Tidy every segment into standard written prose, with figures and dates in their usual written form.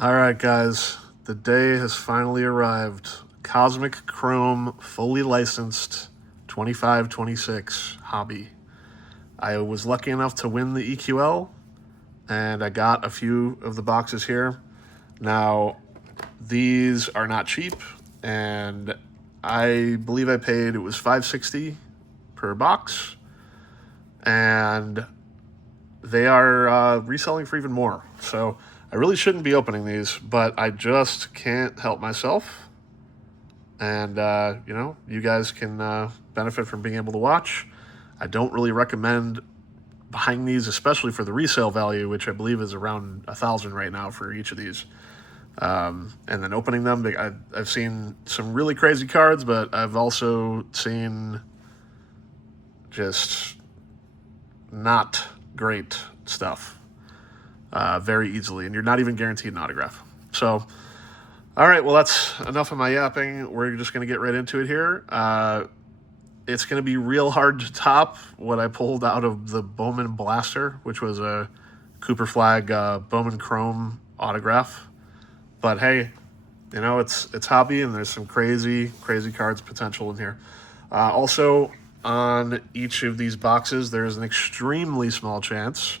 All right, guys, the day has finally arrived. Cosmic Chrome, fully licensed, 25-26 hobby. I was lucky enough to win the EQL, and I got a few of the boxes here. Now, these are not cheap, and I believe I paid, it was $560 per box, and they are reselling for even more. So I really shouldn't be opening these, but I just can't help myself. And, you guys can benefit from being able to watch. I don't really recommend buying these, especially for the resale value, which I believe is around 1,000 right now for each of these. And then opening them, I've seen some really crazy cards, but I've also seen just not great stuff very easily, and you're not even guaranteed an autograph. So, all right, well, that's enough of my yapping. We're just going to get right into it here. It's going to be real hard to top what I pulled out of the Bowman Blaster, which was a Cooper Flag Bowman Chrome autograph. But hey, it's hobby, and there's some crazy cards potential in here. Also, on each of these boxes, there's an extremely small chance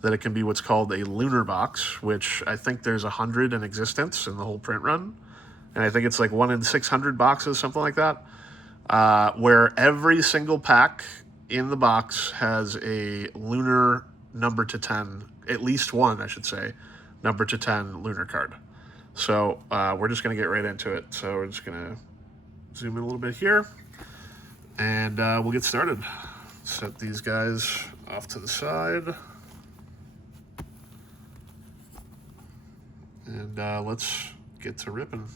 that it can be what's called a lunar box, which I think there's 100 in existence in the whole print run. And I think it's like 1 in 600 boxes, something like that, where every single pack in the box has a lunar number to 10, at least one, I should say, number to 10 lunar card. So we're just going to get right into it. So we're just going to zoom in a little bit here, and we'll get started. Set these guys off to the side. And let's get to ripping.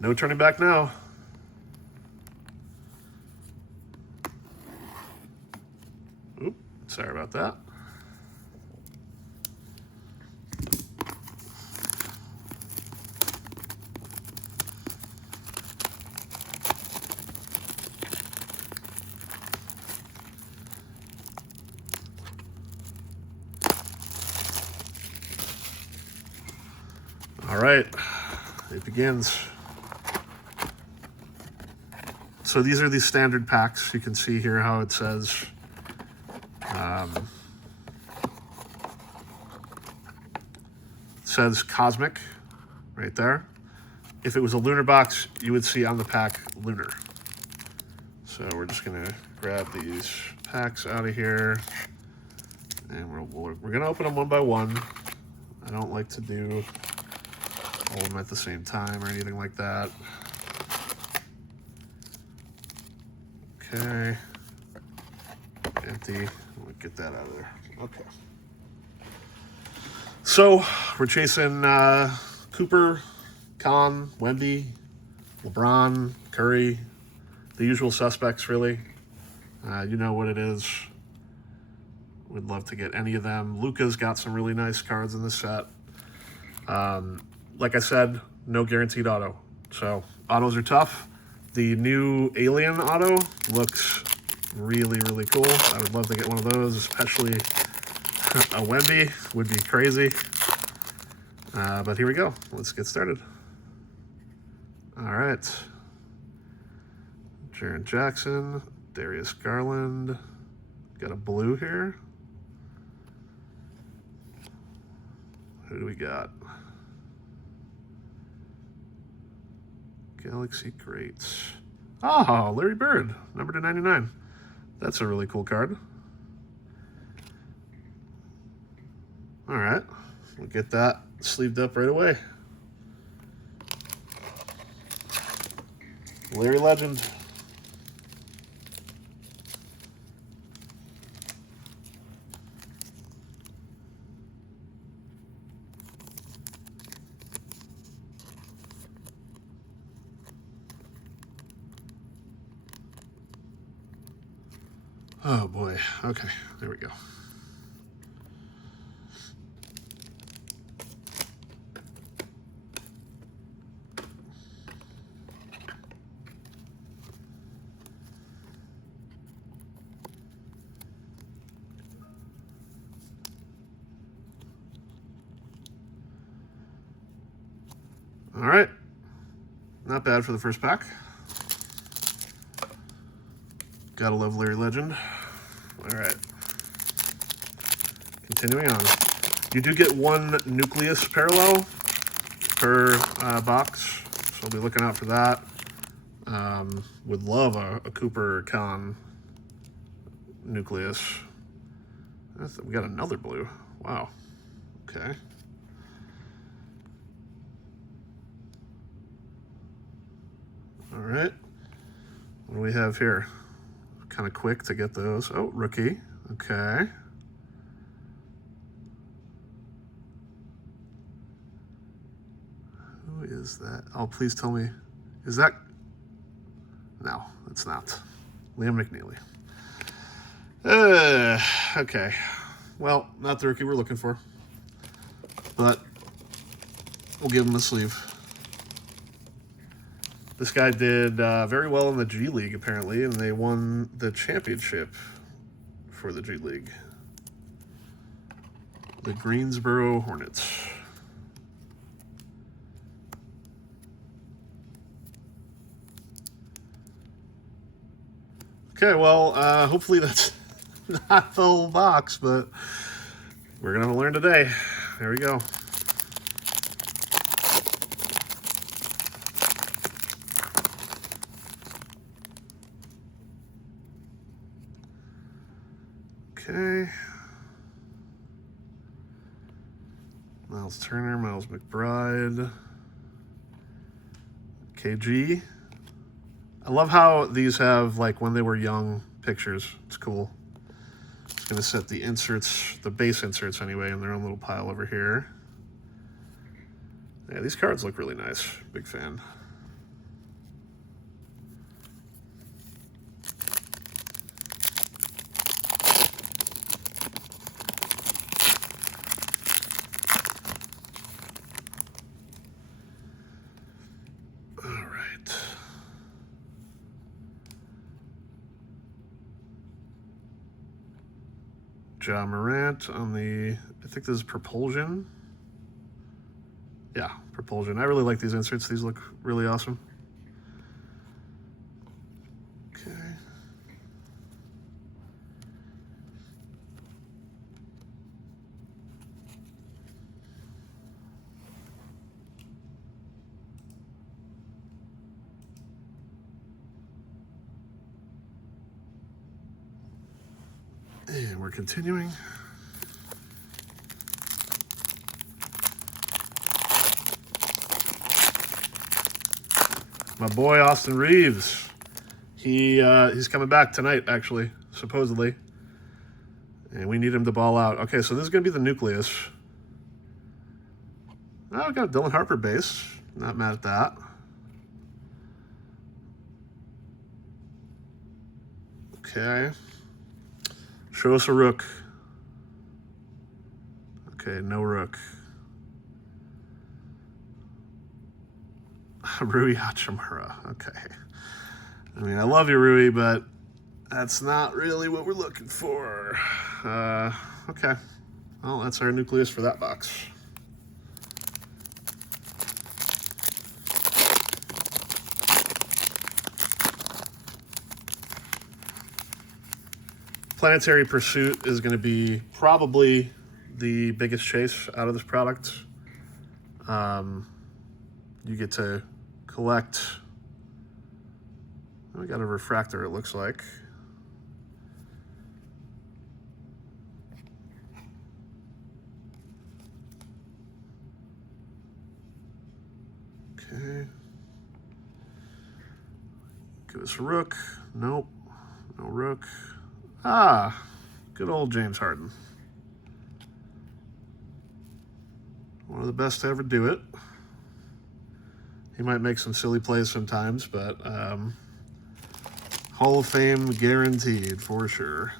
No turning back now. Oop, sorry about that. All right, it begins. So these are the standard packs. You can see here how it says Cosmic right there. If it was a lunar box, you would see on the pack lunar. So we're just gonna grab these packs out of here, and we're gonna open them one by one. I don't like to do all of them at the same time or anything like that. Okay, empty. We'll get that out of there. Okay. So we're chasing Cooper, Con, Wemby, LeBron, Curry, the usual suspects, really. You know what it is. Would love to get any of them. Luka's got some really nice cards in this set. Like I said, no guaranteed auto. So autos are tough. The new Alien auto looks really cool. I would love to get one of those, especially a Wemby would be crazy. But here we go. Let's get started. All right. Jaren Jackson, Darius Garland. Got a blue here. Who do we got? Galaxy Greats. Oh, Larry Bird, number to 99. That's a really cool card. All right, we'll get that sleeved up right away. Larry Legend. Oh boy, okay, there we go. All right. Not bad for the first pack. Gotta love Larry Legend. All right. Continuing on. You do get one nucleus parallel per box, so I'll be looking out for that. Would love a Cooper Con nucleus. We got another blue. Wow. Okay. All right. What do we have here? Kind of quick to get those. Oh, rookie. Okay. Who is that? Oh, please tell me. Is that? No, it's not. Liam McNeely. Okay. Well, not the rookie we're looking for. But we'll give him a sleeve. This guy did very well in the G League, apparently, and they won the championship for the G League. The Greensboro Hornets. Okay, well, hopefully that's not the whole box, but we're going to learn today. There we go. Okay. Miles Turner, Miles McBride, KG. I love how these have, like, when they were young pictures. It's cool. Just going to set the inserts, the base inserts anyway, in their own little pile over here. Yeah, these cards look really nice. Big fan. Ja Morant on the, I think this is Propulsion. Yeah, Propulsion. I really like these inserts. These look really awesome. Okay. And we're continuing. My boy Austin Reeves. He's coming back tonight, actually, supposedly. And we need him to ball out. Okay, so this is going to be the nucleus. Oh, we got a Dylan Harper base. Not mad at that. Okay. Show us a rook. Okay, no rook. Rui Hachimura. Okay. I mean, I love you, Rui, but that's not really what we're looking for. Okay. Well, that's our nucleus for that box. Planetary Pursuit is going to be probably the biggest chase out of this product. You get to collect. We got a refractor, it looks like. Okay. Give us a rook. Nope. No rook. Ah, good old James Harden. One of the best to ever do it. He might make some silly plays sometimes, but Hall of Fame guaranteed for sure.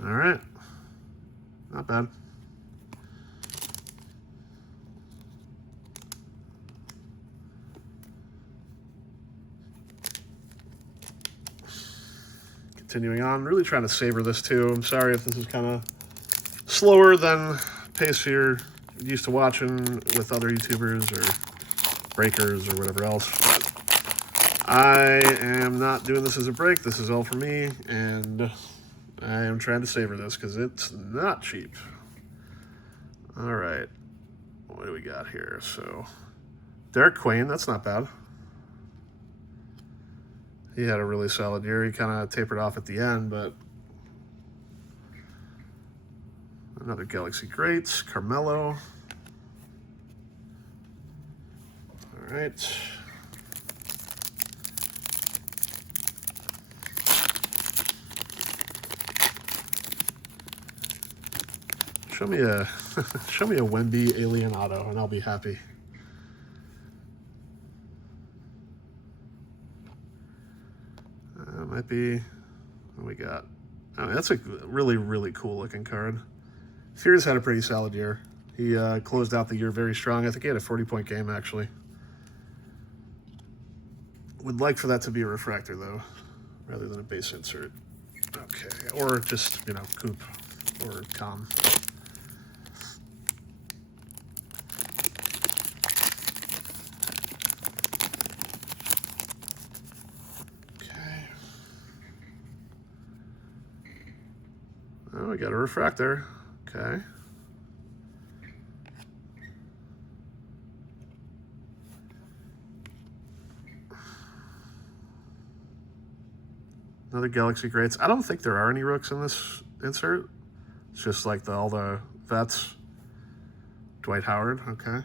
All right. bad. Continuing on, really trying to savor this too. I'm sorry if this is kind of slower than pace you're used to watching with other YouTubers or breakers or whatever else. But I am not doing this as a break. This is all for me, and I am trying to savor this because it's not cheap. All right, what do we got here? So, Derek Quain, that's not bad. He had a really solid year. He kind of tapered off at the end, but another Galaxy Greats, Carmelo. All right. Show me a Wemby Alien Auto, and I'll be happy. Might be. What we got? I mean, that's a really, really cool looking card. Fears had a pretty solid year. He closed out the year very strong. I think he had a 40-point game, actually. Would like for that to be a refractor, though, rather than a base insert. Okay, or just, you know, coupe or com. Oh, we got a refractor. Okay. Another Galaxy Greats. I don't think there are any rooks in this insert. It's just like all the vets. Dwight Howard, okay.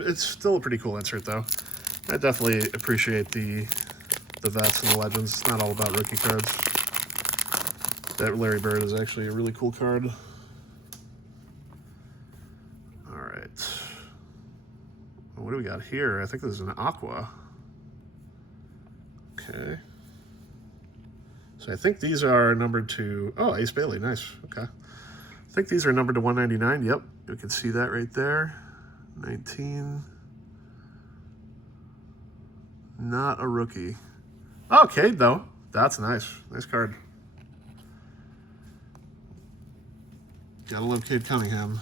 It's still a pretty cool insert, though. I definitely appreciate the vets and the legends. It's not all about rookie cards. That Larry Bird is actually a really cool card. All right. What do we got here? I think this is an Aqua. Okay. So I think these are numbered to... Oh, Ace Bailey, nice. Okay. I think these are numbered to 199. Yep, you can see that right there. 19. Not a rookie. Oh, Cade, though. That's nice. Nice card. Gotta love Cade Cunningham.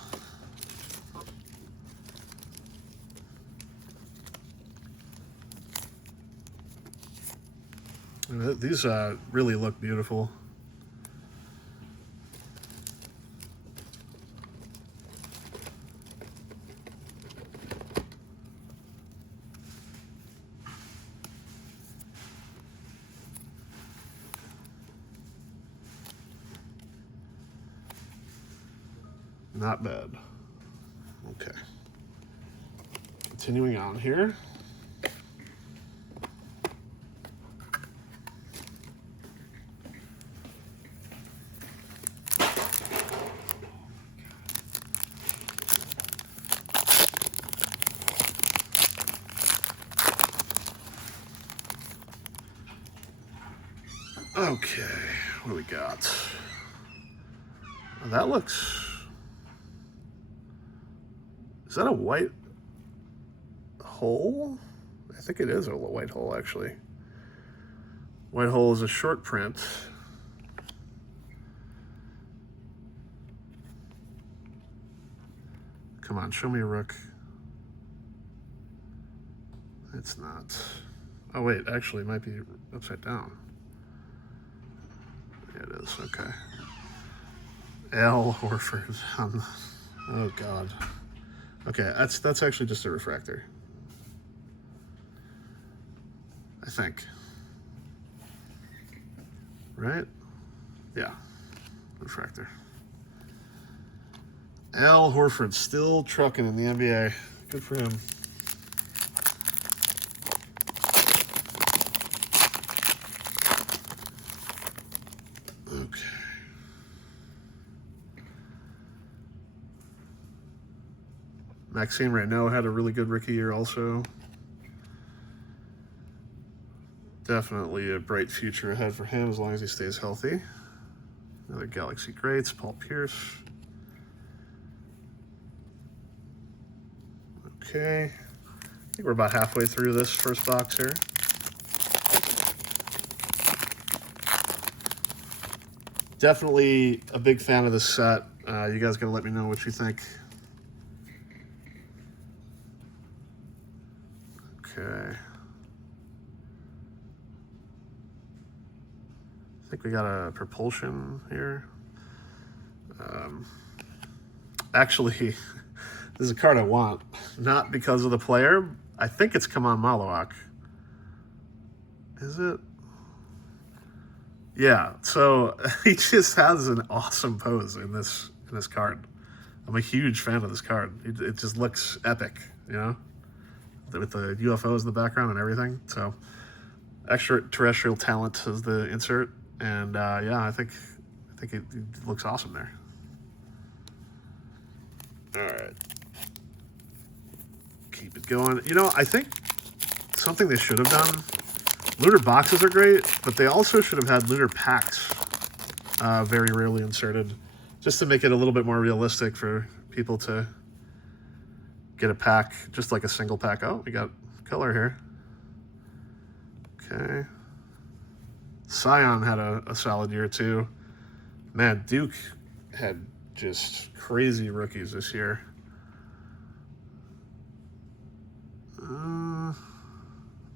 These really look beautiful. Not bad. Okay. Continuing on here. Okay, what do we got? Oh, that looks... Is that a white hole? I think it is a white hole, actually. White hole is a short print. Come on, show me a rook. It's not. Oh, wait, actually, it might be upside down. Yeah, it is, okay. Al Horford. Oh, God. Okay, that's actually just a refractor. I think. Right? Yeah. Refractor. Al Horford still trucking in the NBA. Good for him. Okay. Maxime right now had a really good rookie year also. Definitely a bright future ahead for him as long as he stays healthy. Another Galaxy Greats, Paul Pierce. Okay. I think we're about halfway through this first box here. Definitely a big fan of this set. You guys gotta let me know what you think. Okay. I think we got a propulsion here. Actually, this is a card I want. Not because of the player. I think it's Kaman Malawak. Is it? Yeah, so he just has an awesome pose in this card. I'm a huge fan of this card. It just looks epic, you know? With the UFOs in the background and everything. So, extraterrestrial talent is the insert. And yeah, I think it looks awesome there. All right. Keep it going. You know, I think something they should have done, Lunar boxes are great, but they also should have had Lunar packs very rarely inserted, just to make it a little bit more realistic for people to get a pack, just like a single pack. Oh, we got color here. Okay. Scion had a solid year too. Man, Duke had just crazy rookies this year.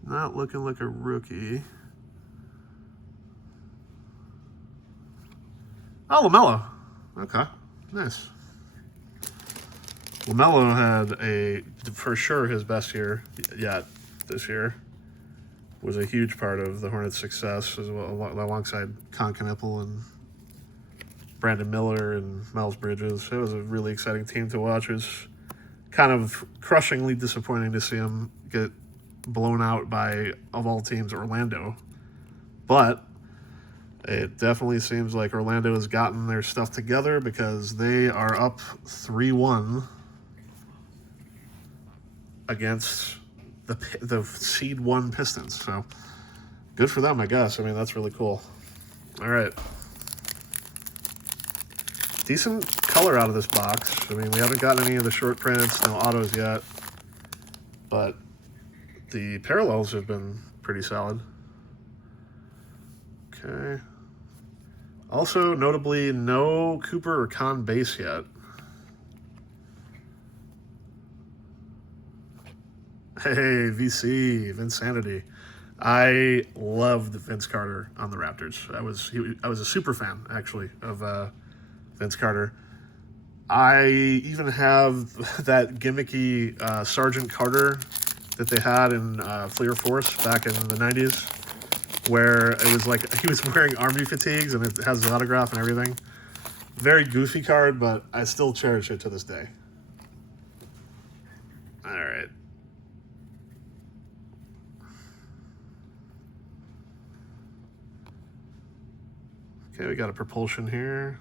Not looking like a rookie. Oh, LaMelo. Okay, nice. LaMelo had for sure his best year yet this year. Was a huge part of the Hornets' success as well, alongside Con Knipple and Brandon Miller and Miles Bridges. It was a really exciting team to watch. It was kind of crushingly disappointing to see him get blown out by, of all teams, Orlando. But it definitely seems like Orlando has gotten their stuff together because they are up 3-1 against the seed 1 Pistons. So good for them, I guess. I mean, that's really cool. All right. Decent color out of this box. I mean, we haven't gotten any of the short prints, no autos yet, but the parallels have been pretty solid. Okay. Also, notably, no Cooper or Con base yet. Hey, VC, Vinsanity. I loved Vince Carter on the Raptors. I was a super fan, actually, of Vince Carter. I even have that gimmicky Sergeant Carter that they had in Fleer Force back in the 90s, where it was like he was wearing army fatigues and it has his autograph and everything. Very goofy card, but I still cherish it to this day. All right. Okay, we got a propulsion here.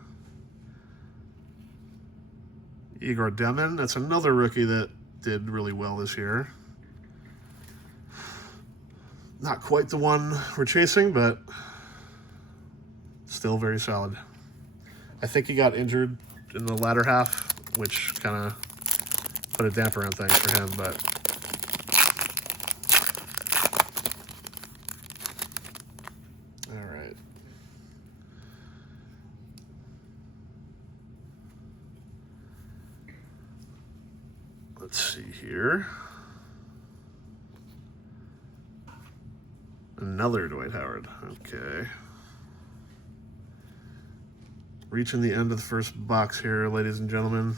Igor Demin, that's another rookie that did really well this year. Not quite the one we're chasing, but still very solid. I think he got injured in the latter half, which kind of put a damper on things for him, but all right. Let's see here. Another Dwight Howard. Okay. Reaching the end of the first box here, ladies and gentlemen.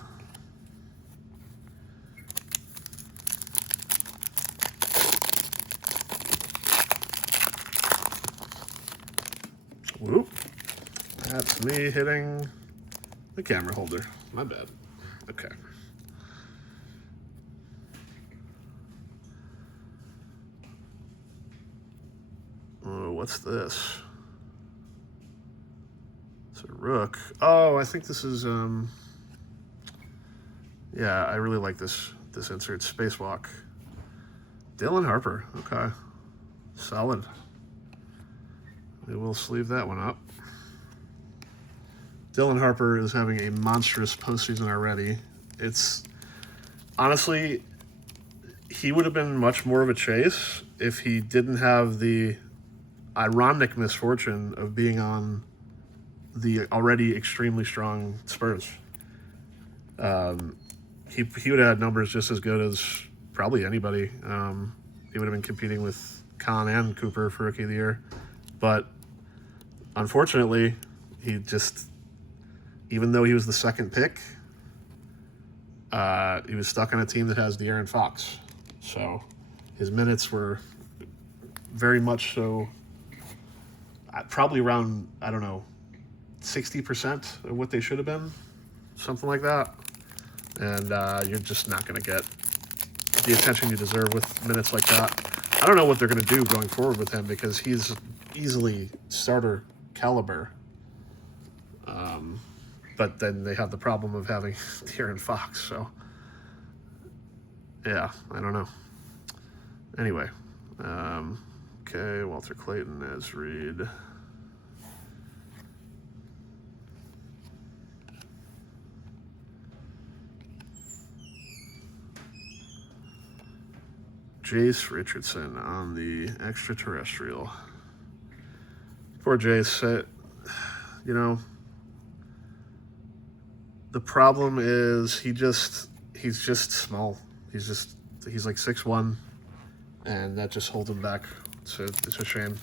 Whoop. That's me hitting the camera holder. My bad. Okay. Oh, what's this? It's a rook. Oh, I think this is yeah, I really like this insert. Spacewalk. Dylan Harper. Okay. Solid. We will sleeve that one up. Dylan Harper is having a monstrous postseason already. It's honestly, he would have been much more of a chase if he didn't have the ironic misfortune of being on the already extremely strong Spurs. He would have had numbers just as good as probably anybody. He would have been competing with Kahn and Cooper for Rookie of the Year. But unfortunately, he just, even though he was the second pick, he was stuck on a team that has De'Aaron Fox. So his minutes were very much so, probably around, I don't know, 60% of what they should have been, something like that. And you're just not going to get the attention you deserve with minutes like that. I don't know what they're going to do going forward with him because he's easily starter caliber. But then they have the problem of having De'Aaron Fox. So, yeah, I don't know. Anyway, okay, Walter Clayton as Reed. Jace Richardson on the extraterrestrial. Poor Jace. You know, the problem is he's just small. He's like 6'1", and that just holds him back. It's a shame.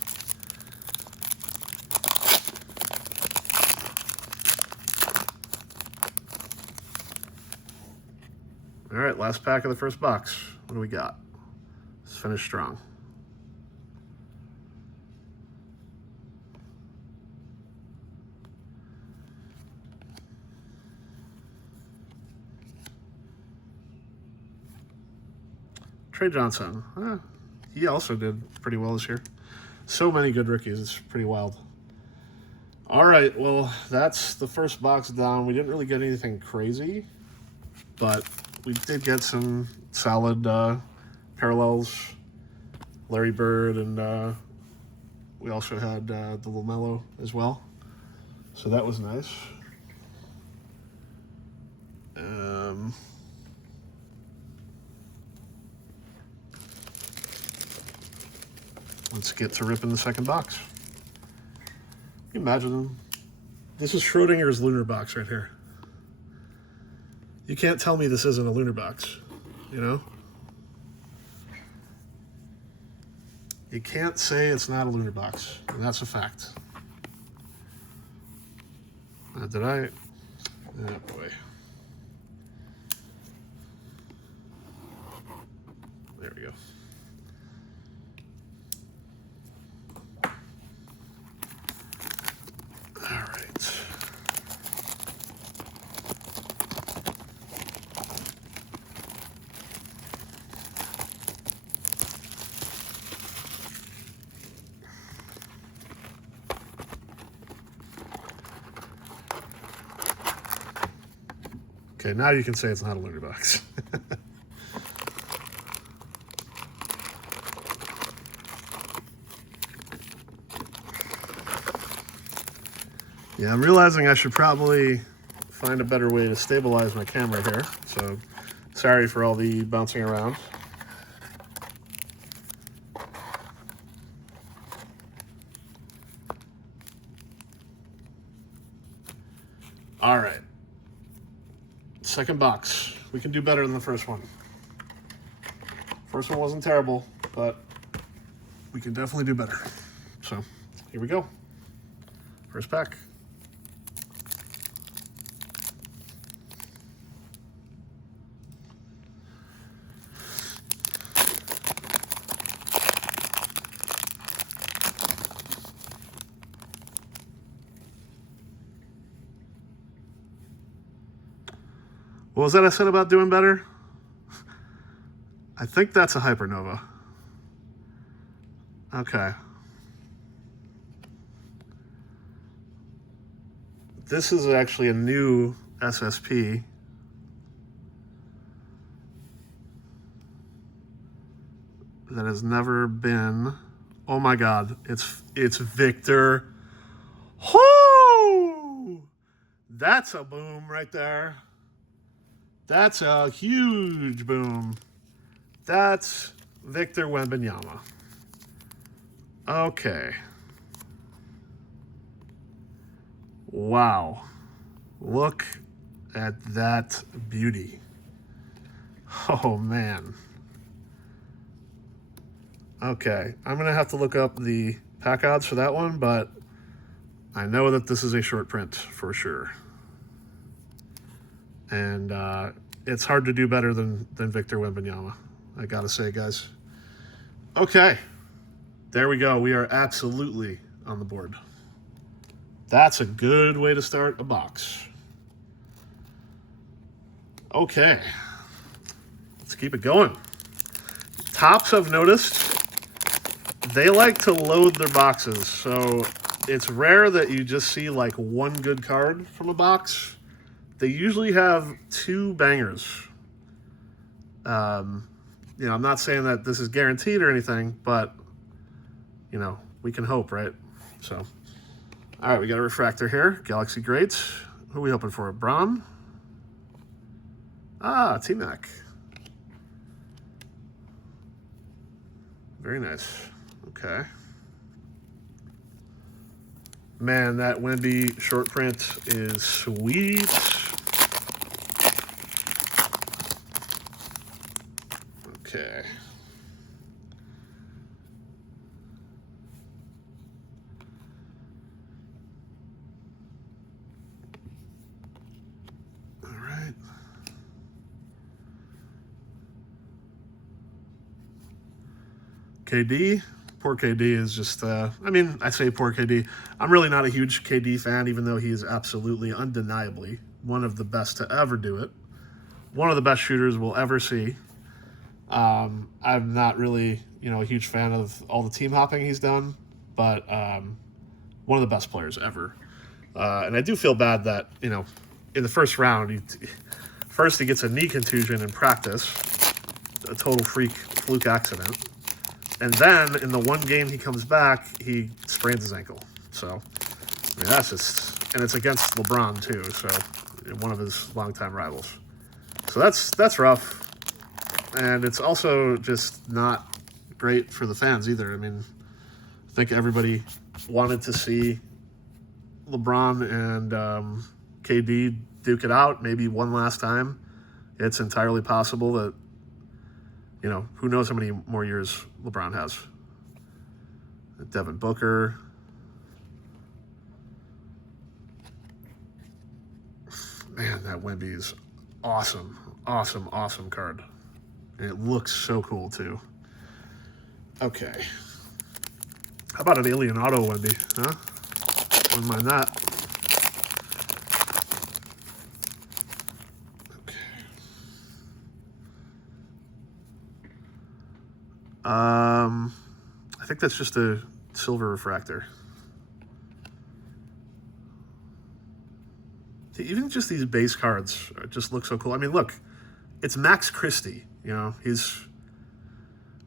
All right, last pack of the first box. What do we got? Let's finish strong. Trey Johnson. He also did pretty well this year. So many good rookies. It's pretty wild. All right, well, that's the first box down. We didn't really get anything crazy, but we did get some solid parallels. Larry Bird, and we also had the LaMelo as well. So that was nice. Let's get to ripping the second box. Can you imagine? This is Schrodinger's lunar box right here. You can't tell me this isn't a lunar box, you know? You can't say it's not a lunar box, and that's a fact. Did I? Oh boy. There we go. All right. Okay, now you can say it's not a lunar box. Yeah, I'm realizing I should probably find a better way to stabilize my camera here. So, sorry for all the bouncing around. All right. Second box. We can do better than the first one. First one wasn't terrible, but we can definitely do better. So, here we go. First pack. What was that I said about doing better? I think that's a HYPERNOVA. Okay. This is actually a new SSP. That has never been Oh my God, it's Victor. Whoo! That's a boom right there. That's a huge boom. That's Victor Wembanyama. Okay. Wow. Look at that beauty. Oh, man. Okay. I'm going to have to look up the pack odds for that one, but I know that this is a short print for sure. And it's hard to do better than Victor Wembanyama, I got to say, guys. Okay. There we go. We are absolutely on the board. That's a good way to start a box. Okay. Let's keep it going. Topps, I've noticed, they like to load their boxes. So it's rare that you just see like one good card from a box. They usually have two bangers. I'm not saying that this is guaranteed or anything, but, we can hope, right? So, all right, we got a refractor here. Galaxy Greats. Who are we hoping for? Braun? T-Mac. Very nice. Okay. Man, that Wemby short print is sweet. Okay. All right. KD. Poor KD is just, I say poor KD. I'm really not a huge KD fan, even though he is absolutely, undeniably one of the best to ever do it. One of the best shooters we'll ever see. I'm not really, a huge fan of all the team hopping he's done, but one of the best players ever. And I do feel bad that, in the first round, he gets a knee contusion in practice, a total fluke accident. And then in the one game he comes back, he sprains his ankle. So, that's just, and it's against LeBron too, so one of his longtime rivals. So that's rough. And it's also just not great for the fans either. I think everybody wanted to see LeBron and KD duke it out maybe one last time. It's entirely possible that, who knows how many more years LeBron has. Devin Booker. Man, that Wemby is awesome. Awesome, awesome card. And it looks so cool, too. Okay. How about an Alien Auto Wemby, huh? Wouldn't mind that. Okay. I think that's just a silver refractor. Even just these base cards just look so cool. Look, it's Max Christie. He's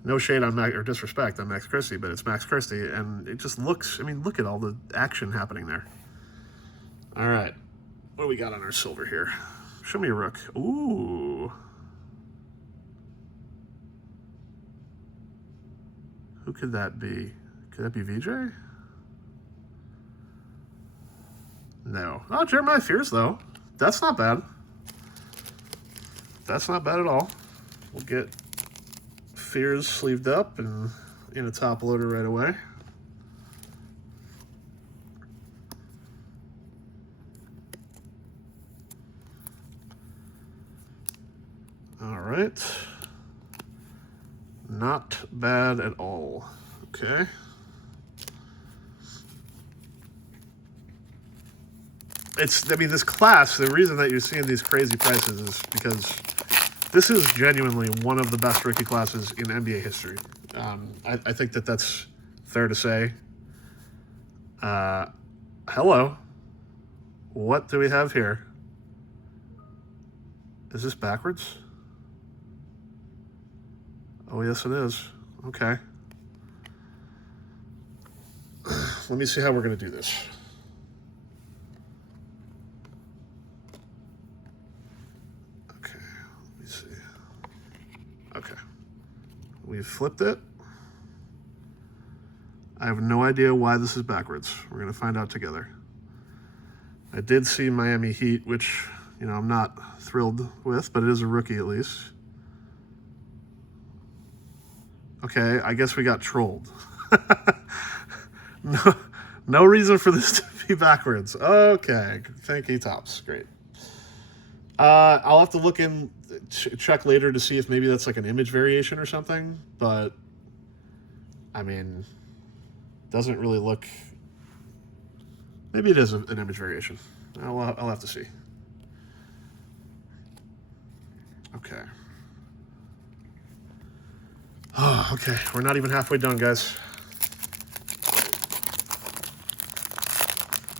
no shade on Max or disrespect on Max Christie, but it's Max Christie, and it just looks. Look at all the action happening there. All right, what do we got on our silver here? Show me a rook. Ooh, who could that be? Could that be VJ? No. Oh, Jeremiah Fears, though. That's not bad. That's not bad at all. We'll get Fears sleeved up and in a top loader right away. All right. Not bad at all. Okay. This class, the reason that you're seeing these crazy prices is because this is genuinely one of the best rookie classes in NBA history. I think that's fair to say. Hello. What do we have here? Is this backwards? Oh, yes, it is. Okay. let me see how we're going to do this. Okay, let me see. Okay. We've flipped it. I have no idea why this is backwards. We're going to find out together. I did see Miami Heat, which, you know, I'm not thrilled with, but it is a rookie at least. Okay, I guess we got trolled. No reason for this to be backwards. Okay, thank you, Tops. Great. I'll have to look in, check later to see if maybe that's like an image variation or something, but I mean, doesn't really look, maybe it is an image variation. I'll have to see. Okay. Oh, okay, we're not even halfway done, guys.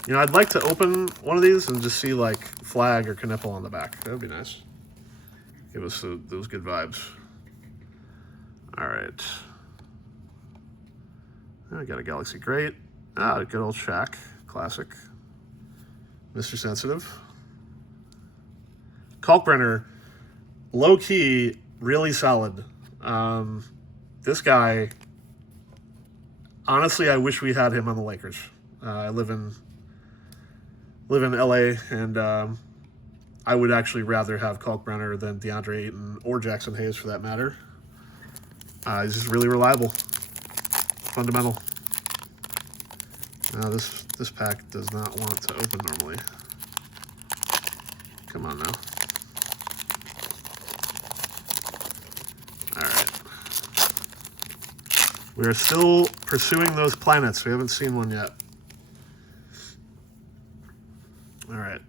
You know, I'd like to open one of these and just see like flag or Knipple on the back. That would be nice. Give us those good vibes. All right. I got a Galaxy Great. Ah, good old Shaq. Classic. Mr. Sensitive. Kalkbrenner, low-key, really solid. This guy, honestly, I wish we had him on the Lakers. I live in LA, and I would actually rather have Kalkbrenner than DeAndre Ayton or Jackson Hayes for that matter. He's just really reliable. Fundamental. Now this pack does not want to open normally. Come on now. All right. We are still pursuing those planets. We haven't seen one yet. All right.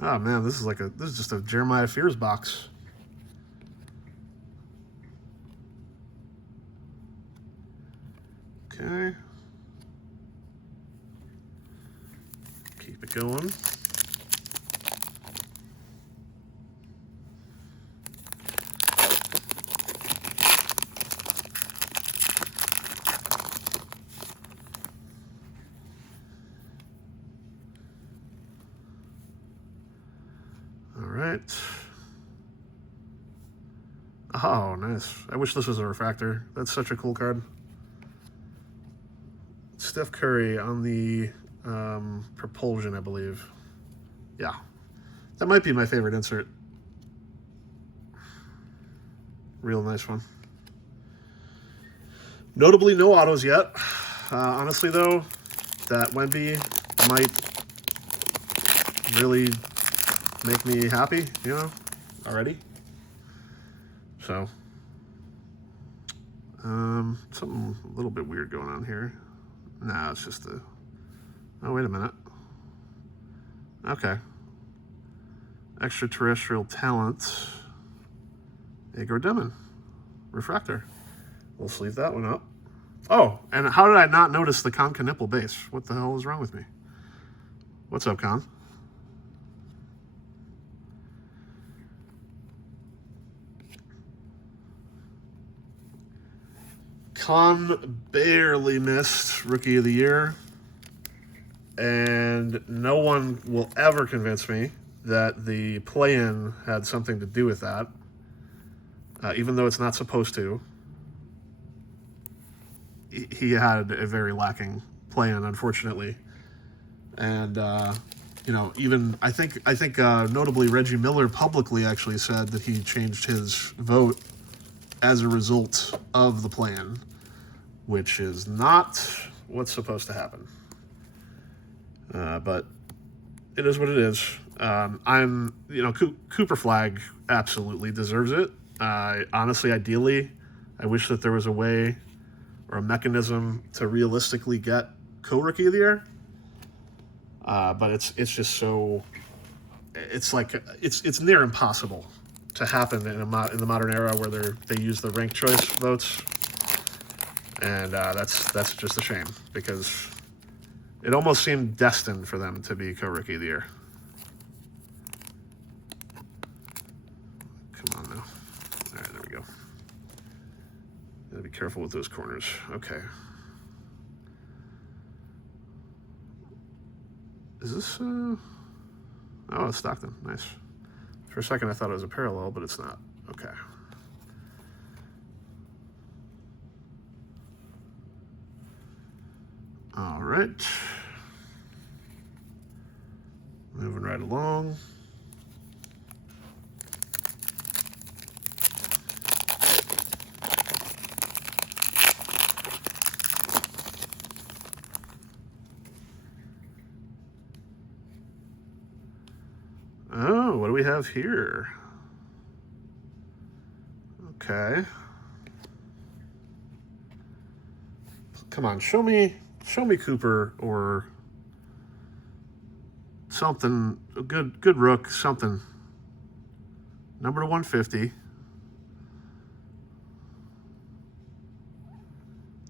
Oh man, this is just a Jeremiah Fears box. Okay. Keep it going. All right. Oh, nice. I wish this was a refractor. That's such a cool card. Steph Curry on the propulsion, I believe. Yeah. That might be my favorite insert. Real nice one. Notably, no autos yet. Honestly, though, that Wemby might really make me happy, you know, already. So, something a little bit weird going on here. Nah, it's just a... Oh, wait a minute. Okay. Extraterrestrial talent. Igor Demon. Refractor. We'll sleeve that one up. Oh, and how did I not notice the Con Knipple base? What the hell is wrong with me? What's up, Con? Con barely missed Rookie of the Year. And no one will ever convince me that the play-in had something to do with that. Even though it's not supposed to. He had a very lacking play-in, unfortunately. And, you know, even I think notably Reggie Miller publicly actually said that he changed his vote as a result of the play-in, which is not what's supposed to happen. But it is what it is. You know, Cooper Flag absolutely deserves it. Honestly, ideally, I wish that there was a way or a mechanism to realistically get co-rookie of the year. But it's just so, it's like, it's near impossible to happen in the modern era where they use the ranked choice votes. And that's just a shame, because it almost seemed destined for them to be co-rookie of the year. Come on now. All right, there we go. Careful with those corners. Okay. Is this, oh, it's Stockton. Nice. For a second, I thought it was a parallel, but it's not. Okay. All right. Moving right along. Oh, what do we have here? Okay. Come on, show me Cooper or something. A good rook, something. Number 150.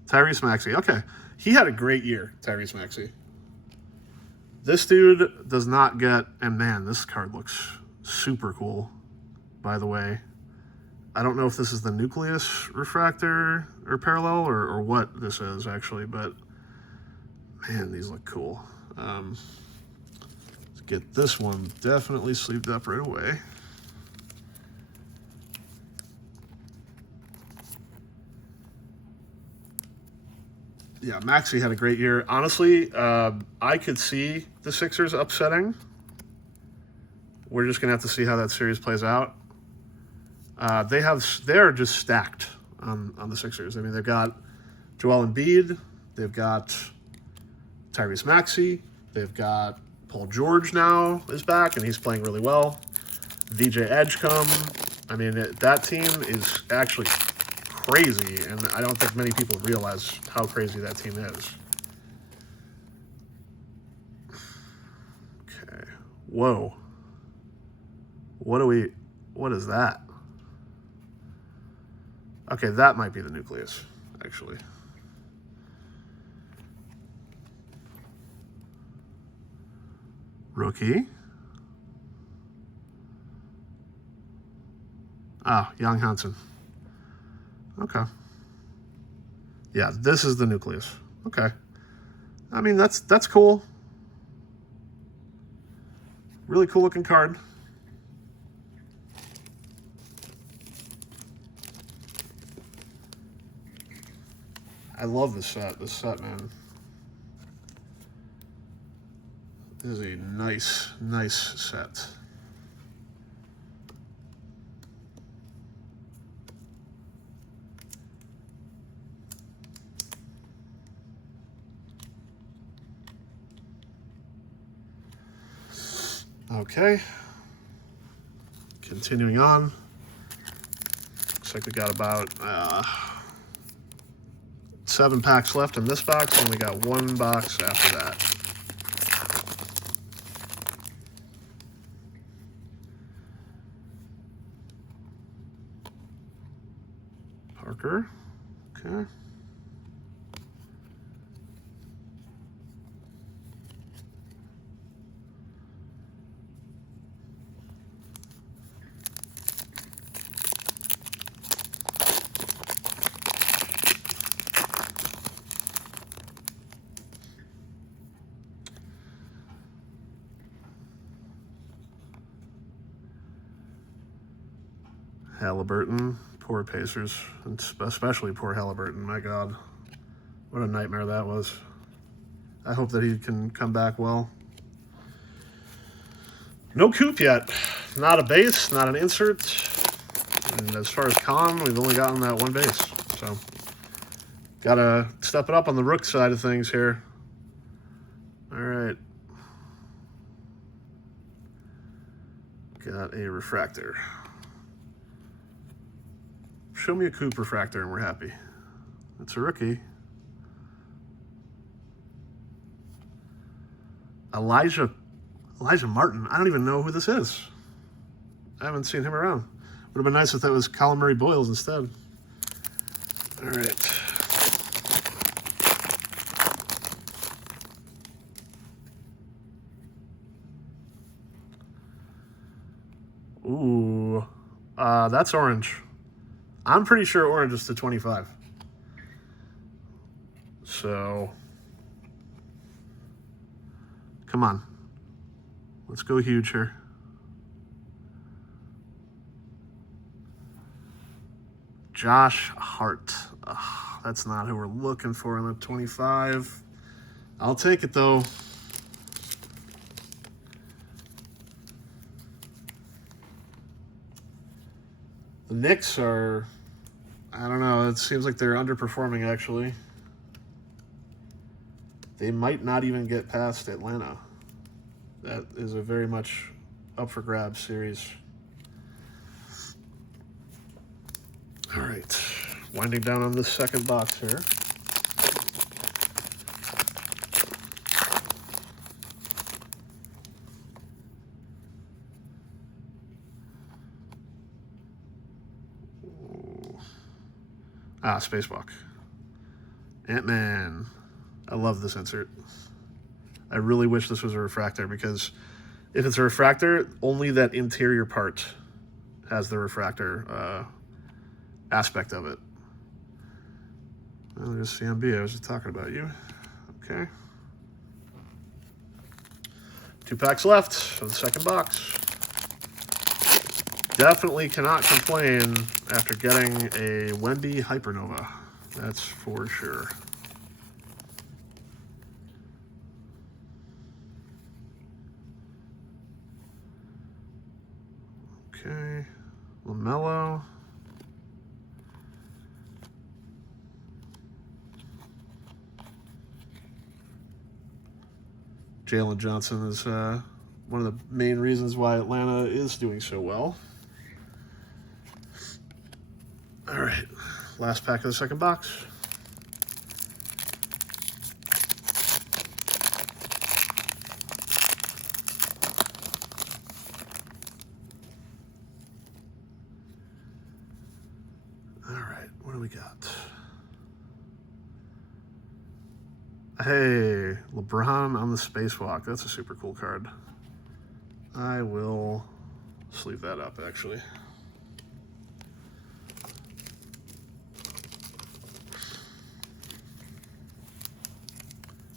Tyrese Maxey. Okay. He had a great year, Tyrese Maxey. This dude does not get, and man, this card looks super cool, by the way. I don't know if this is the nucleus refractor or parallel or what this is actually, but man, these look cool. Let's get this one definitely sleeved up right away. Yeah, Maxey had a great year. Honestly, I could see the Sixers upsetting. We're just gonna have to see how that series plays out. They're just stacked on the Sixers. I mean, they've got Joel Embiid, they've got Tyrese Maxey, they've got Paul George now is back and he's playing really well. VJ Edgecombe. I mean, that team is actually crazy, and I don't think many people realize how crazy that team is. Okay. Whoa. What is that? Okay, that might be the nucleus, actually. Rookie. Ah, Young Hansen. Okay. Yeah, this is the nucleus. Okay. I mean, that's cool. Really cool looking card. I love this set. This set, man. This is a nice set. Okay. Continuing on. Looks like we got about 7 packs left in this box, and we got 1 box after that. Parker. Okay. Halliburton, poor Pacers, and especially poor Halliburton. My God, what a nightmare that was. I hope that he can come back well. No Coop yet. Not a base, not an insert. And as far as con, we've only gotten that 1 base. So, gotta step it up on the rook side of things here. All right. Got a refractor. Show me a Coop refractor and we're happy. It's a rookie. Elijah Martin. I don't even know who this is. I haven't seen him around. Would have been nice if that was Colin Murray Boyles instead. All right. Ooh, that's orange. I'm pretty sure orange is to 25. So, come on. Let's go huge here. Josh Hart. Ugh, that's not who we're looking for in the 25. I'll take it, though. The Knicks are, I don't know, it seems like they're underperforming, actually. They might not even get past Atlanta. That is a very much up for grabs series. All right, winding down on this second box here. Ah, Spacewalk. Ant-Man. I love this insert. I really wish this was a refractor, because if it's a refractor, only that interior part has the refractor aspect of it. Oh, there's CMB. I was just talking about you. Okay. 2 packs left of the second box. Definitely cannot complain after getting a Wendy Hypernova. That's for sure. Okay. LaMelo. Jalen Johnson is one of the main reasons why Atlanta is doing so well. All right, last pack of the second box. All right, what do we got? Hey, LeBron on the spacewalk. That's a super cool card. I will sleeve that up, actually.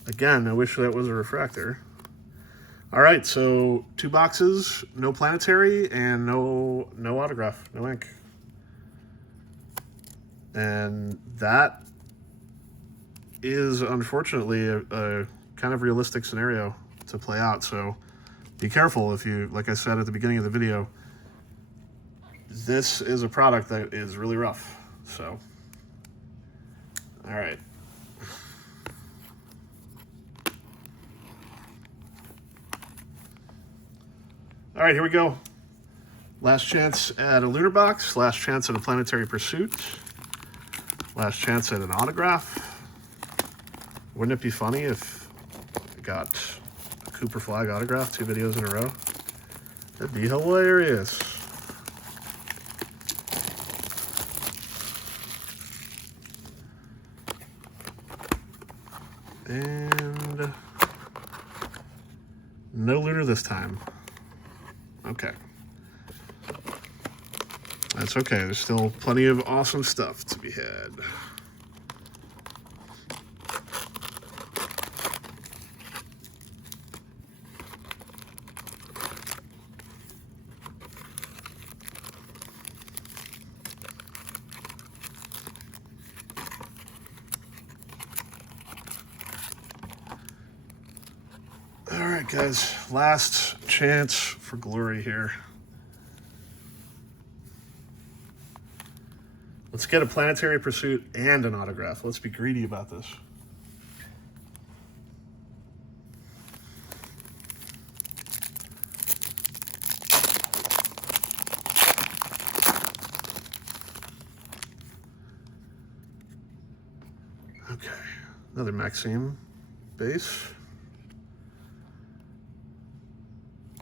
Again, I wish that was a refractor. All right, so 2 boxes, no planetary, and no autograph, no ink. And that is unfortunately a kind of realistic scenario to play out. So be careful if you, like I said at the beginning of the video, this is a product that is really rough. So, all right. All right, here we go. Last chance at a Lunar Box, last chance at a Planetary Pursuit, last chance at an autograph. Wouldn't it be funny if I got a Cooper Flag autograph 2 videos in a row? That'd be hilarious. And no Lunar this time. Okay. That's okay. There's still plenty of awesome stuff to be had. All right, guys. Last chance for glory here. Let's get a Planetary Pursuit and an autograph. Let's be greedy about this. Okay, another Maxime base.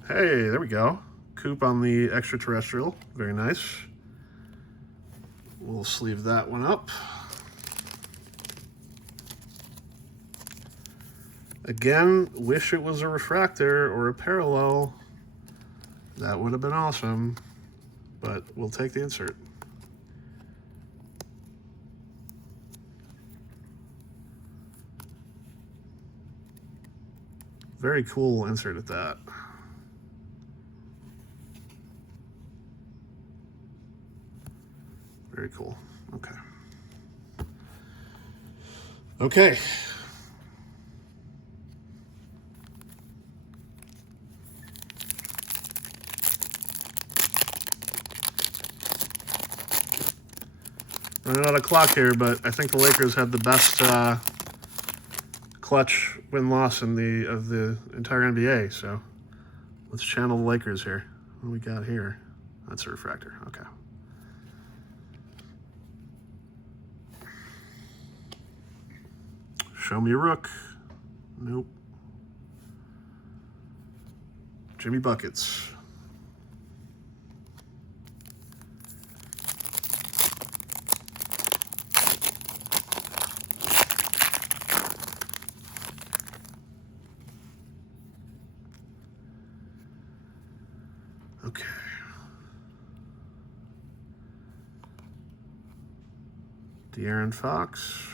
Hey, there we go. Coop on the extraterrestrial. Very nice. We'll sleeve that one up. Again, wish it was a refractor or a parallel. That would have been awesome, but we'll take the insert. Very cool insert at that. Very cool. Okay. Okay. Running out of clock here, but I think the Lakers had the best clutch win-loss of the entire NBA. So let's channel the Lakers here. What do we got here? That's a refractor. Okay. Show me a rook. Nope. Jimmy Buckets. Okay. De'Aaron Fox.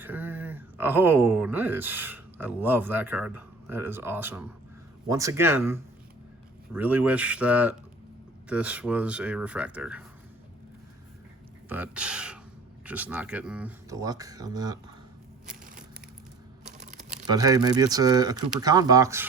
Okay. Oh, nice. I love that card. That is awesome. Once again, really wish that this was a refractor. But just not getting the luck on that. But hey, maybe it's a Cooper Con box.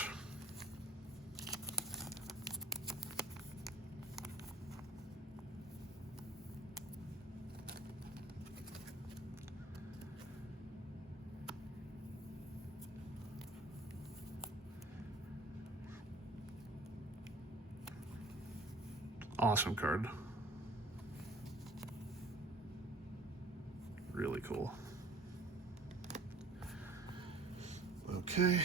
Awesome card. Really cool. Okay.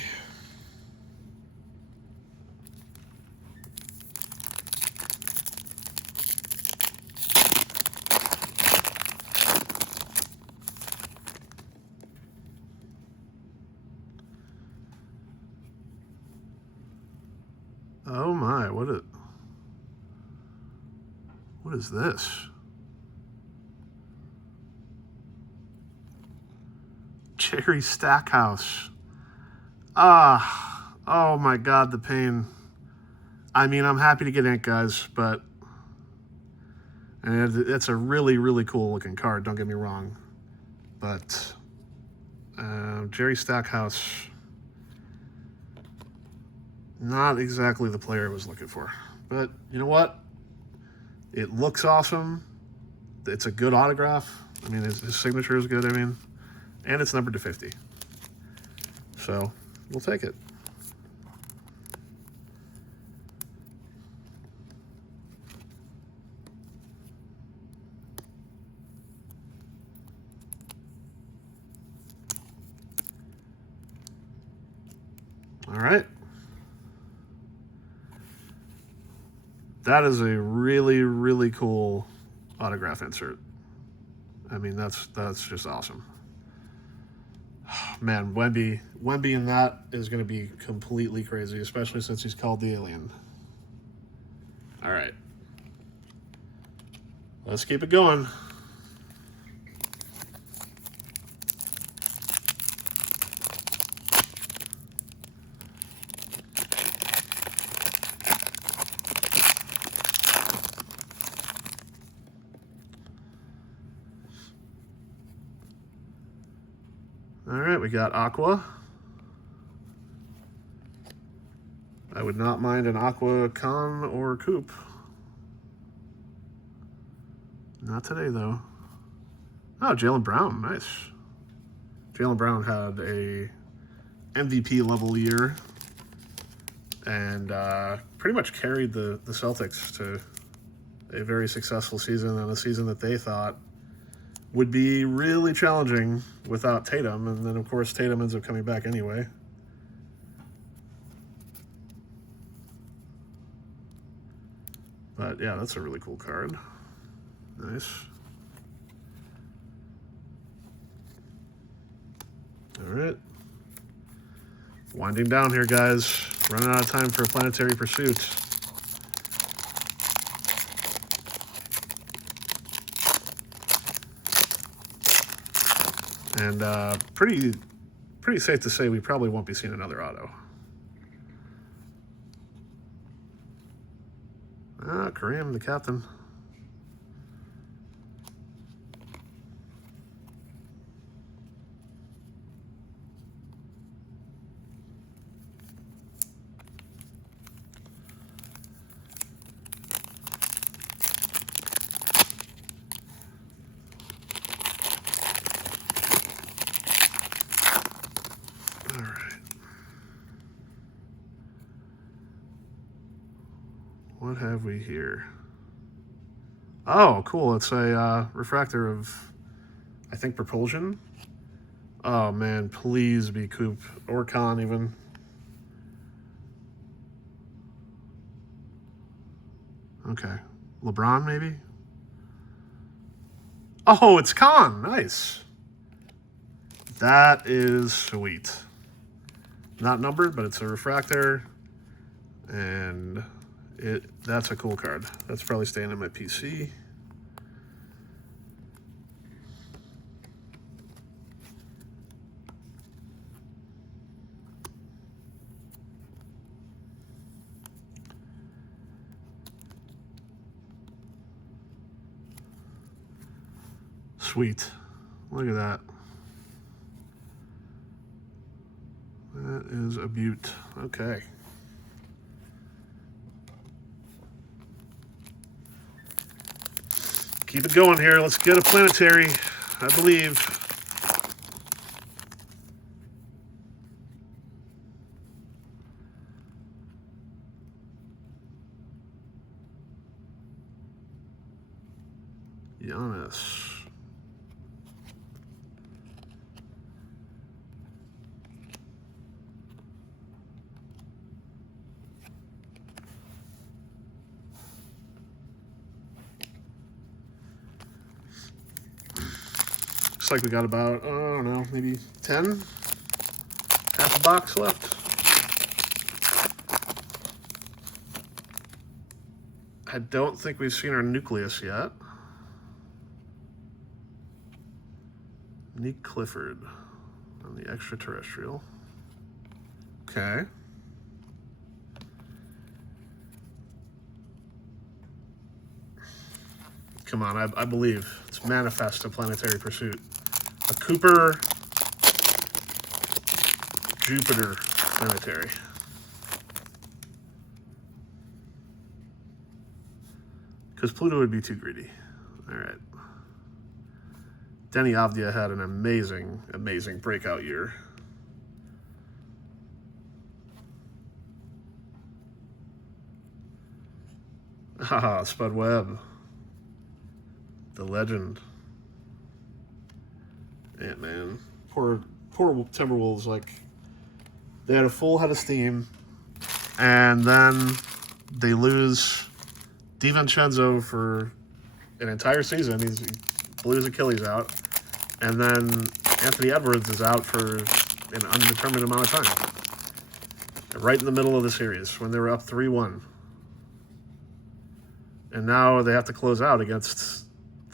Oh my, what is this? Jerry Stackhouse. Ah, oh my God, the pain. I mean, I'm happy to get ink, guys, but and it's a really, really cool looking card, don't get me wrong. But Jerry Stackhouse, not exactly the player I was looking for. But you know what? It looks awesome. It's a good autograph. I mean, his signature is good, I mean. And it's numbered to 50. So, we'll take it. All right. That is a really, really cool autograph insert. I mean, that's just awesome. Man, Wemby in that is going to be completely crazy, especially since he's called the Alien. All right. Let's keep it going. All right, we got Aqua. I would not mind an Aqua Con or Coupe. Not today, though. Oh, Jaylen Brown, nice. Jaylen Brown had a MVP level year and pretty much carried the Celtics to a very successful season, and a season that they thought would be really challenging without Tatum. And then, of course, Tatum ends up coming back anyway. But yeah, that's a really cool card. Nice. All right. Winding down here, guys. Running out of time for a Planetary Pursuit. And pretty safe to say we probably won't be seeing another auto. Kareem, the captain. All right. What have we here? Oh, cool. It's a refractor of, I think, propulsion. Oh, man. Please be Coop. Or Khan, even. Okay. LeBron, maybe? Oh, it's Khan. Nice. That is sweet. Not numbered, but it's a refractor. And that's a cool card. That's probably staying in my PC. Sweet. Look at that. That is a beaut. Okay. Keep it going here. Let's get a Planetary, I believe. Giannis. Looks like we got about, I don't know, maybe 10? Half a box left. I don't think we've seen our nucleus yet. Nick Clifford on the extraterrestrial. Okay. Come on, I believe. It's Manifest, a Planetary Pursuit. A Cooper Jupiter Planetary. Because Pluto would be too greedy. All right. Denny Avdia had an amazing, amazing breakout year. Haha, Spud Webb. The legend. Ant-Man. Poor Timberwolves, like, they had a full head of steam, and then they lose DiVincenzo for an entire season. He blew his Achilles out. And then Anthony Edwards is out for an undetermined amount of time. Right in the middle of the series, when they were up 3-1. And now they have to close out against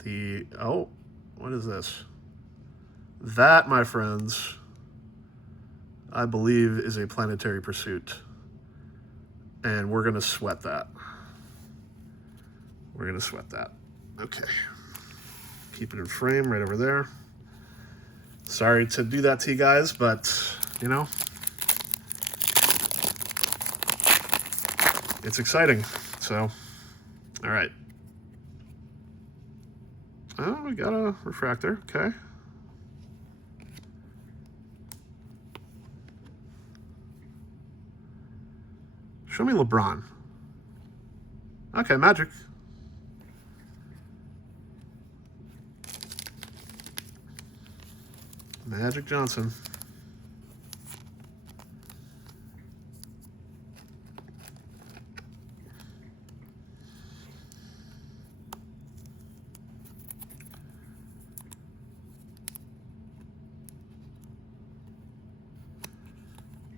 the... Oh, what is this? That, my friends, I believe is a Planetary Pursuit. And we're going to sweat that. We're going to sweat that. Okay. Keep it in frame right over there. Sorry to do that to you guys, but, you know, it's exciting. So, all right. Oh, we got a refractor. Okay. Show me LeBron. Okay, Magic. Magic Johnson.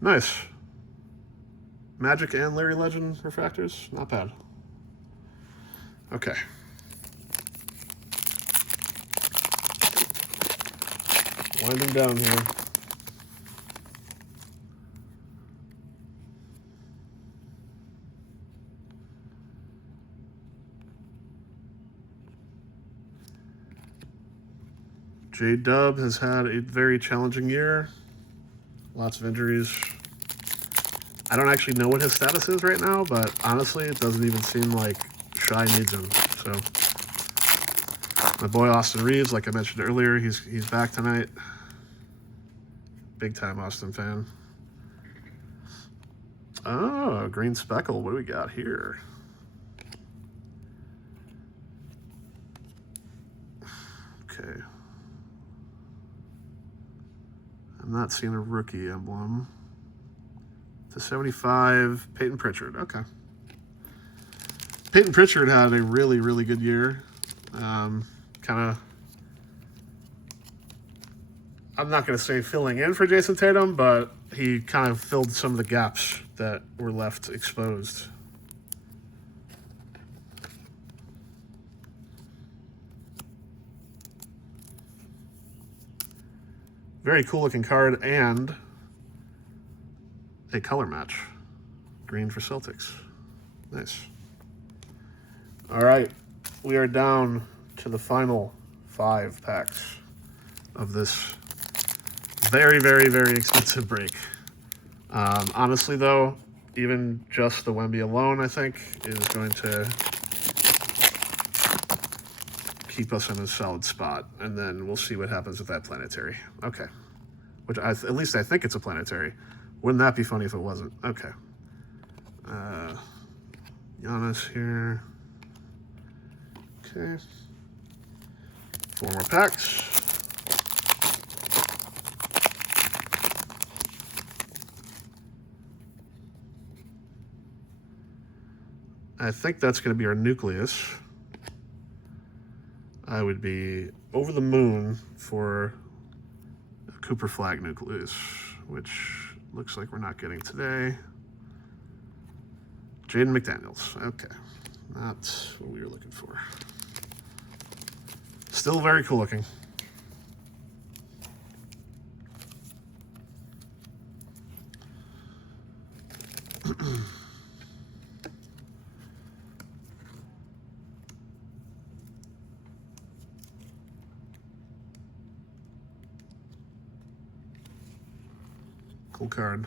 Nice. Magic and Larry Legend refractors. Not bad. Okay. Winding down here. J-Dub has had a very challenging year. Lots of injuries. I don't actually know what his status is right now, but honestly, it doesn't even seem like Shy needs him. So, my boy Austin Reeves, like I mentioned earlier, he's back tonight. Big time Austin fan. Oh, green speckle. What do we got here? Okay. I'm not seeing a rookie emblem. To 75, Peyton Pritchard. Okay. Peyton Pritchard had a really, really good year. Kind of, I'm not going to say filling in for Jason Tatum, but he kind of filled some of the gaps that were left exposed. Very cool looking card and a color match. Green for Celtics. Nice. All right. We are down to the final 5 packs of this very, very, very expensive break. Honestly, though, even just the Wemby alone, I think, is going to keep us in a solid spot. And then we'll see what happens with that planetary. Okay. Which at least I think it's a planetary. Wouldn't that be funny if it wasn't? Okay. Giannis here. Okay. 4 more packs. I think that's going to be our nucleus. I would be over the moon for a Cooper Flag nucleus, which looks like we're not getting today. Jaden McDaniels. Okay. That's what we were looking for. Still very cool looking. Cool card.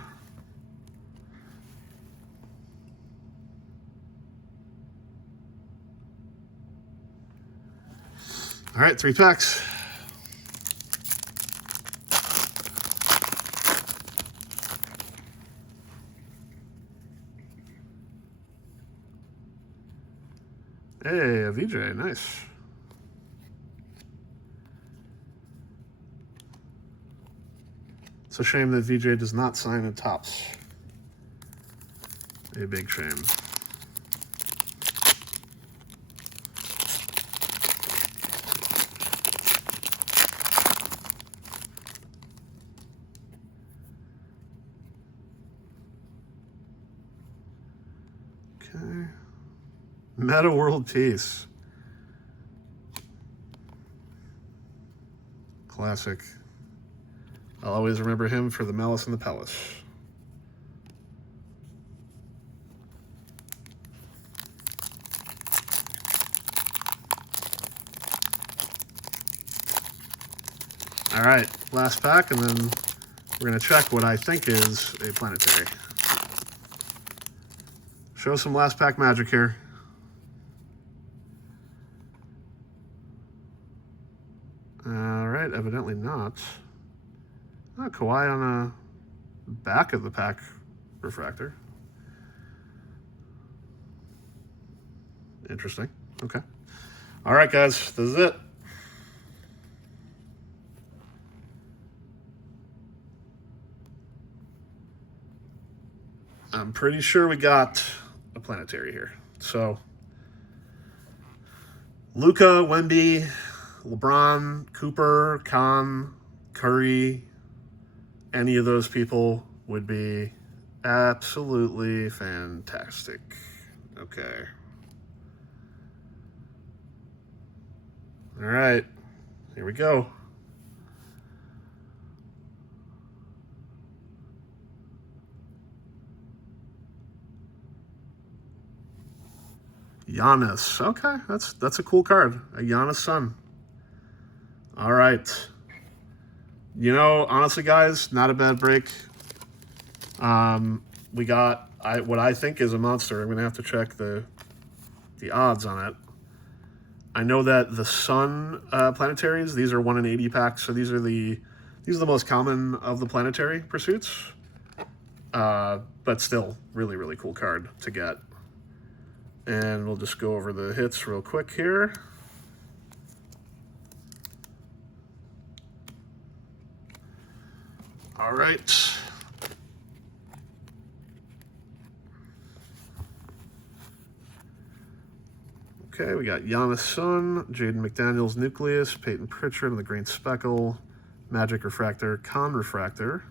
All right, 3 packs. Hey, a VJ, nice. It's a shame that VJ does not sign in Topps. A big shame. Okay. Meta World Peace. Classic. I'll always remember him for the Malice in the Palace. All right, last pack, and then we're going to check what I think is a planetary. Show some last pack magic here. All right, evidently not. Oh, Kawhi on the back of the pack refractor. Interesting. Okay. All right, guys, this is it. I'm pretty sure we got a planetary here. So, Luka, Wemby, LeBron, Cooper, Khan, Curry, any of those people would be absolutely fantastic. Okay. All right. Here we go. Giannis. Okay, that's a cool card. A Giannis son. All right. You know, honestly, guys, not a bad break. We got what I think is a monster. I'm gonna have to check the odds on it. I know that the Sun planetaries, these are 1 in 80 packs, so these are the most common of the planetary pursuits. But still, really, really cool card to get. And we'll just go over the hits real quick here. All right. Okay, we got Giannis Sun, Jaden McDaniels Nucleus, Peyton Pritchard on the Green Speckle, Magic Refractor, Con Refractor,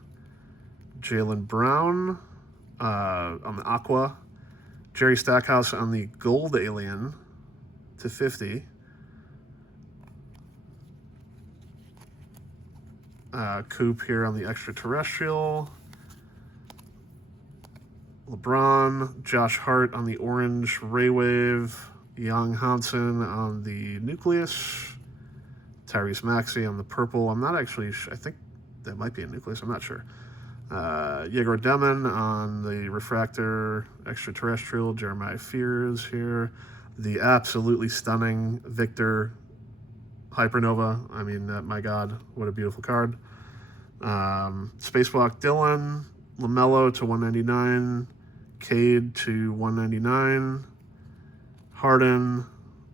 Jaylen Brown on the Aqua, Jerry Stackhouse on the Gold Alien /50. Coop here on the Extraterrestrial. LeBron, Josh Hart on the Orange Raywave, Young Hansen on the Nucleus, Tyrese Maxey on the Purple. I'm not actually, I think that might be a Nucleus, I'm not sure. Yegor Demon on the Refractor Extraterrestrial, Jeremiah Fears here. The absolutely stunning Victor Hypernova. I mean, my God, what a beautiful card. Spacewalk Dylan, LaMelo /199, Cade /199, Harden,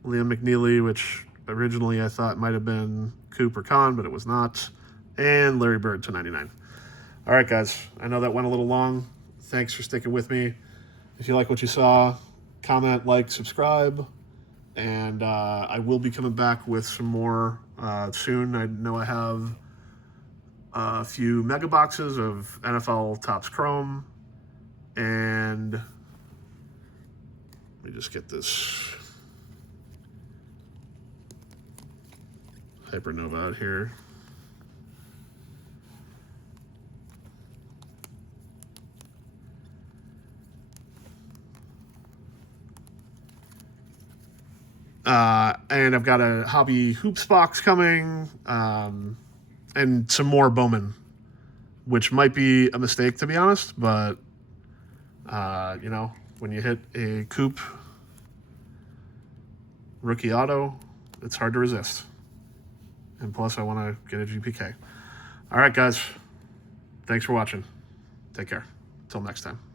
Liam McNeely, which originally I thought might have been Cooper Khan, but it was not, and Larry Bird /99. All right, guys, I know that went a little long. Thanks for sticking with me. If you like what you saw, comment, like, subscribe, and I will be coming back with some more soon. I know I have a few mega boxes of NFL Topps Chrome, and let me just get this Hypernova out here. And I've got a Hobby Hoops box coming, and some more Bowman, which might be a mistake, to be honest, but, you know, when you hit a Coop rookie auto, it's hard to resist. And plus, I want to get a GPK. All right, guys. Thanks for watching. Take care. Until next time.